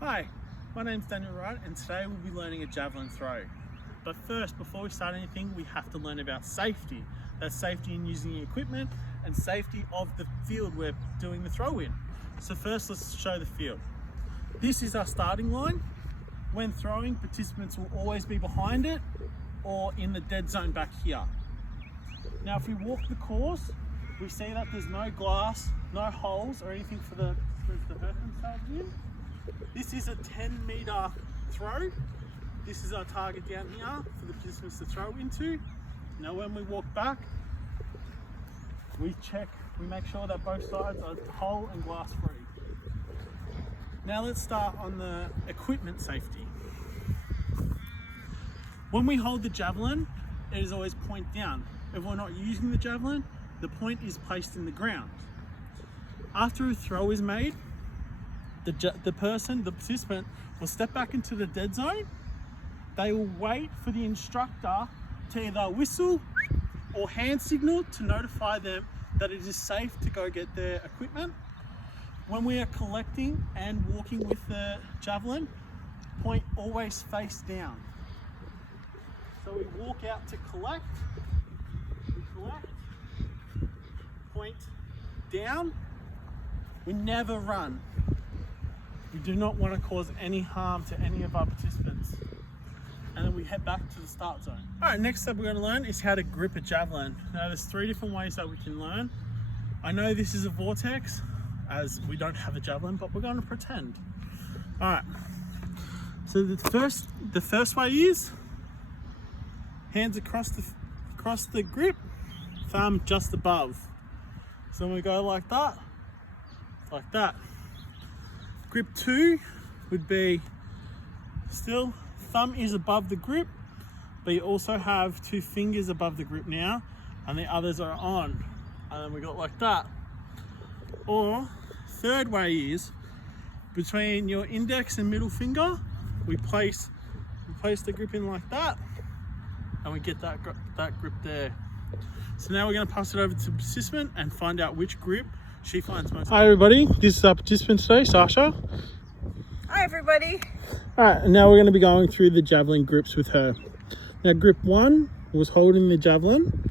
Hi, my name's Daniel Wright and today we'll be learning a javelin throw. But first, before we start anything, we have to learn about safety. That's safety in using the equipment and safety of the field we're doing the throw in. So first, let's show the field. This is our starting line. When throwing, participants will always be behind it or in the dead zone back here. Now, if we walk the course, we see that there's no glass, no holes or anything for the to hurt themselves in. This is a 10-meter throw. This is our target down here for the participants to throw into. Now when we walk back, we make sure that both sides are hole and glass free. Now let's start on the equipment safety. When we hold the javelin, it is always point down. If we're not using the javelin, the point is placed in the ground. After a throw is made, the participant will step back into the dead zone. They will wait for the instructor to either whistle or hand signal to notify them that it is safe to go get their equipment. When we are collecting and walking with the javelin, point always face down. So we walk out to collect, point down. We never run. We do not want to cause any harm to any of our participants. And then we head back to the start zone. All right, next step we're going to learn is how to grip a javelin. Now there's 3 different ways that we can learn. I know this is a vortex as we don't have a javelin, but we're going to pretend. All right, so the first way is hands across the grip, thumb just above. So when we go like that, Grip 2 would be still thumb is above the grip, but you also have 2 fingers above the grip now, and the others are on. And then we got like that. Or third way is between your index and middle finger, we place the grip in like that, and we get that grip there. So now we're going to pass it over to the participant and find out which grip she finds most. Hi everybody, this is our participant today, Sasha. Hi everybody. Alright, and now we're going to be going through the javelin grips with her. Now grip 1 was holding the javelin.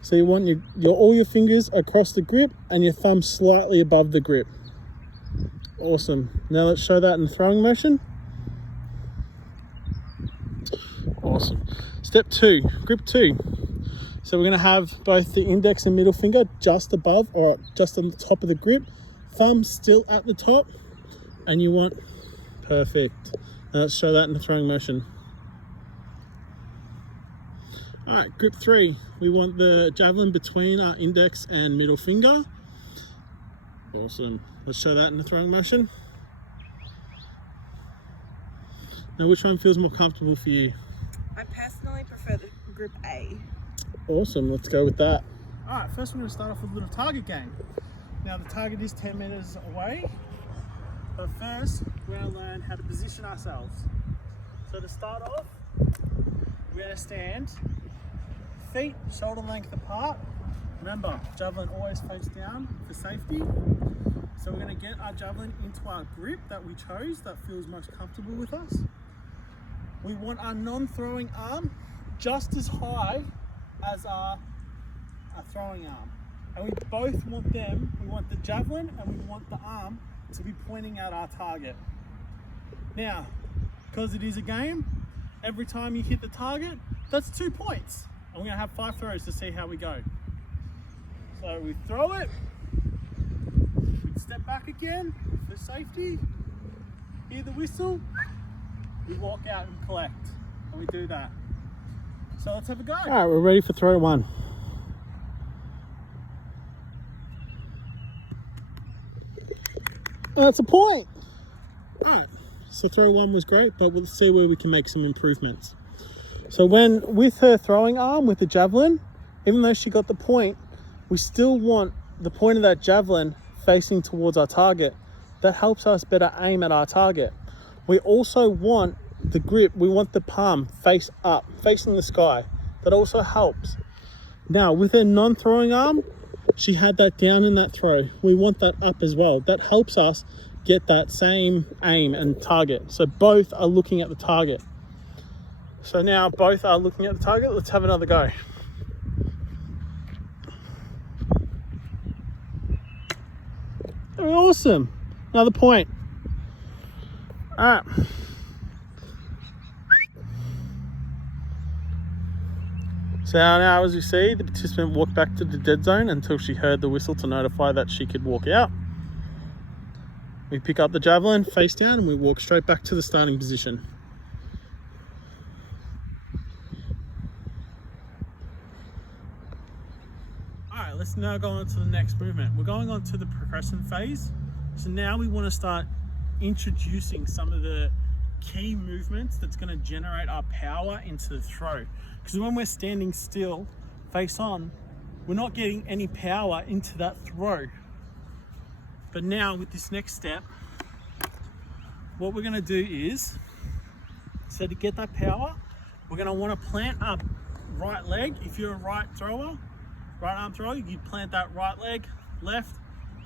So you want all your fingers across the grip and your thumb slightly above the grip. Awesome. Now let's show that in the throwing motion. Awesome. Step 2, grip 2. So we're going to have both the index and middle finger just above or just on the top of the grip, thumb still at the top, and you want perfect. Now let's show that in the throwing motion. All right, grip 3. We want the javelin between our index and middle finger. Awesome. Let's show that in the throwing motion. Now, which one feels more comfortable for you? I personally prefer the grip A. Awesome, let's go with that. All right, first we're going to start off with a little target game. Now the target is 10 meters away, but first we're going to learn how to position ourselves. So to start off, we're going to stand feet shoulder length apart. Remember, javelin always face down for safety. So we're going to get our javelin into our grip that we chose that feels most comfortable with us. We want our non-throwing arm just as high as our throwing arm, and we both want them. We want the javelin and we want the arm to be pointing at our target. Now, because it is a game, every time you hit the target, that's 2 points, and we're going to have 5 throws to see how we go. So we throw it, we step back again for safety, hear the whistle, we walk out and collect, and we do that. So let's have a go. All right, we're ready for throw 1. Oh, that's a point. All right, so throw 1 was great, but we'll see where we can make some improvements. So with her throwing arm, with the javelin, even though she got the point, we still want the point of that javelin facing towards our target. That helps us better aim at our target. We also want the grip, we want the palm face up, facing the sky. That also helps. Now with her non-throwing arm, she had that down in that throw. We want that up as well. That helps us get that same aim and target. So both are looking at the target. So now both are looking at the target. Let's have another go. Awesome. Another point. All right. So now, as you see, the participant walked back to the dead zone until she heard the whistle to notify that she could walk out. We pick up the javelin face down and we walk straight back to the starting position. Alright, let's now go on to the next movement. We're going on to the progression phase. So now we want to start introducing some of the key movements that's going to generate our power into the throw. Because when we're standing still, face on, we're not getting any power into that throw. But now with this next step, what we're going to do is, so to get that power, we're going to want to plant our right leg. If you're a right thrower, right arm thrower, you plant that right leg, left,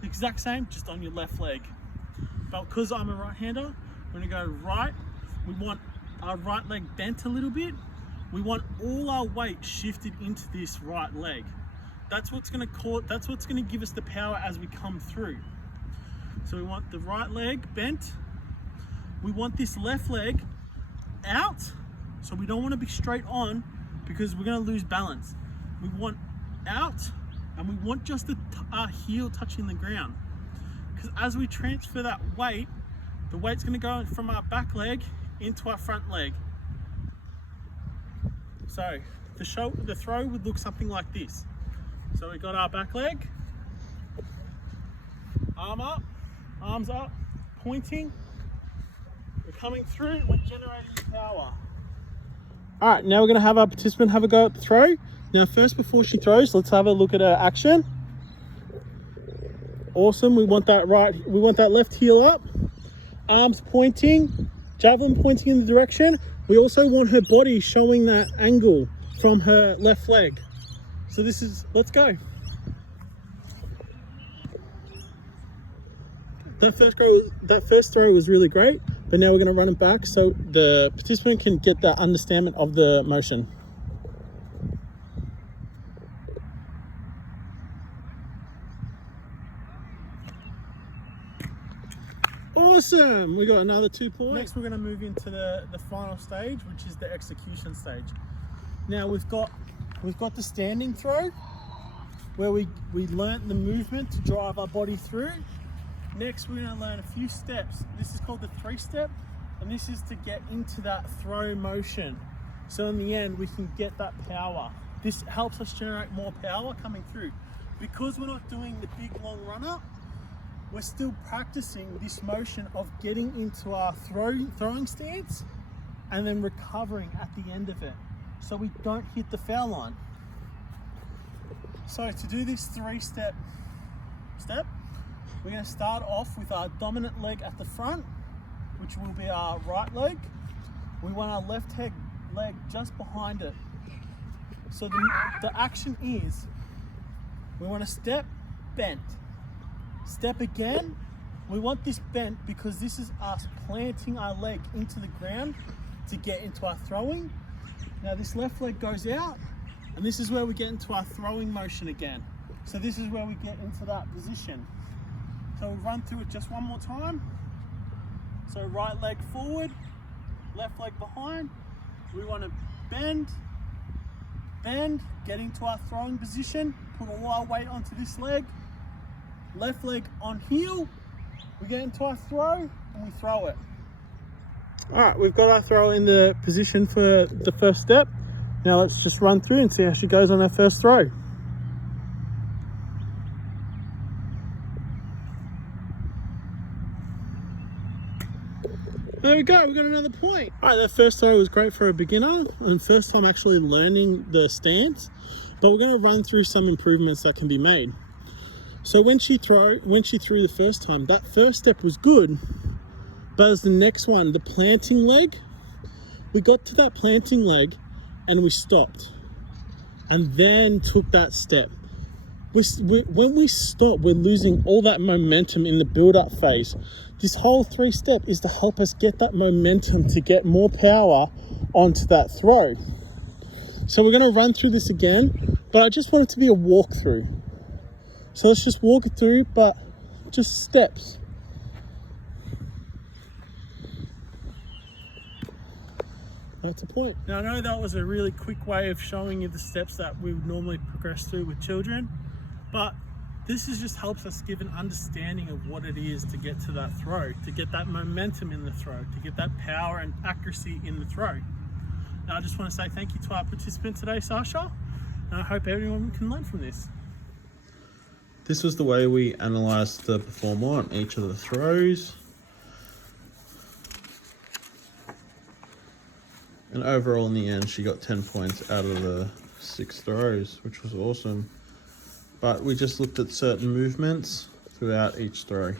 the exact same, just on your left leg. But because I'm a right-hander, we're going to go right. We want our right leg bent a little bit. We want all our weight shifted into this right leg. That's what's going to give us the power as we come through. So we want the right leg bent. We want this left leg out. So we don't want to be straight on because we're going to lose balance. We want out and we want just our heel touching the ground. Because as we transfer that weight, the weight's going to go from our back leg into our front leg. So the throw would look something like this. So we got our back leg, arm up, arms up, pointing. We're coming through, we're generating power. All right, now we're gonna have our participant have a go at the throw. Now first, before she throws, let's have a look at her action. Awesome, we want that left heel up, arms pointing, javelin pointing in the direction. We also want her body showing that angle from her left leg. So let's go. That first throw was really great, but now we're going to run it back so the participant can get that understanding of the motion. Awesome, we got another 2 points. Next we're going to move into the final stage, which is the execution stage. Now we've got the standing throw where we learnt the movement to drive our body through. Next we're going to learn a few steps. This is called the 3-step, and this is to get into that throw motion. So in the end we can get that power. This helps us generate more power coming through. Because we're not doing the big long run up, we're still practicing this motion of getting into our throwing stance and then recovering at the end of it so we don't hit the foul line. So to do this 3-step, we're going to start off with our dominant leg at the front, which will be our right leg. We want our left leg just behind it. So the action is, we want to step, bent. Step again. We want this bent because this is us planting our leg into the ground to get into our throwing. Now this left leg goes out, and this is where we get into our throwing motion again. So this is where we get into that position. So we'll run through it just one more time. So right leg forward, left leg behind. We want to bend, get into our throwing position, put all our weight onto this leg. Left leg on heel, we get into our throw and we throw it. All right, we've got our throw in the position for the first step. Now let's just run through and see how she goes on her first throw. There we go, we got another point. All right, that first throw was great for a beginner and first time actually learning the stance, but we're gonna run through some improvements that can be made. So when she threw the first time, that first step was good, but as the next one, the planting leg, we got to that planting leg and we stopped and then took that step. when we stop, we're losing all that momentum in the build-up phase. This whole 3-step is to help us get that momentum to get more power onto that throw. So we're going to run through this again, but I just want it to be a walkthrough. So let's just walk it through, but just steps. That's a point. Now I know that was a really quick way of showing you the steps that we would normally progress through with children, but this just helps us give an understanding of what it is to get to that throw, to get that momentum in the throw, to get that power and accuracy in the throw. Now I just want to say thank you to our participant today, Sasha, and I hope everyone can learn from this. This was the way we analysed the performer on each of the throws. And overall in the end, she got 10 points out of the 6 throws, which was awesome. But we just looked at certain movements throughout each throw.